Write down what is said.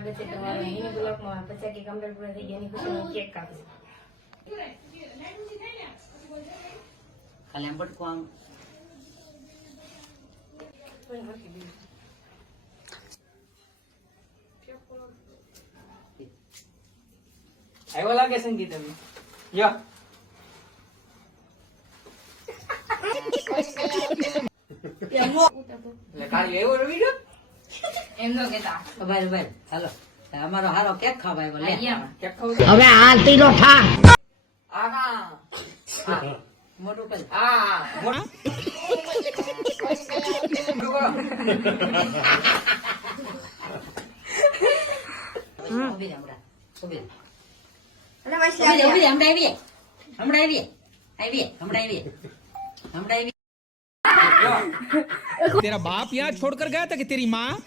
સ્વાગત છે તમારું મિની બ્લોગમાં. 50 કે કમ્પ્લીટ પૂરા થઈ ગયા એની ખુશીમાં કેક કાપે ખાલી આમ પટકો આમ આવ્યો લાગે સંગીત હવે યો એટલે કાઢી આવ્યો વિડિયો એમ તો કેતા ભાઈ હાલો અમારો હારો કેક ખાવા આવ્યો લે કેક ખાવ હવે આરતી નો થા આહા મોટું કર આ ઉભી રે હમણાં ઉભી અને માસી રે હમણાં આવી तेरा बाप यहाँ छोड़कर गया था कि तेरी माँ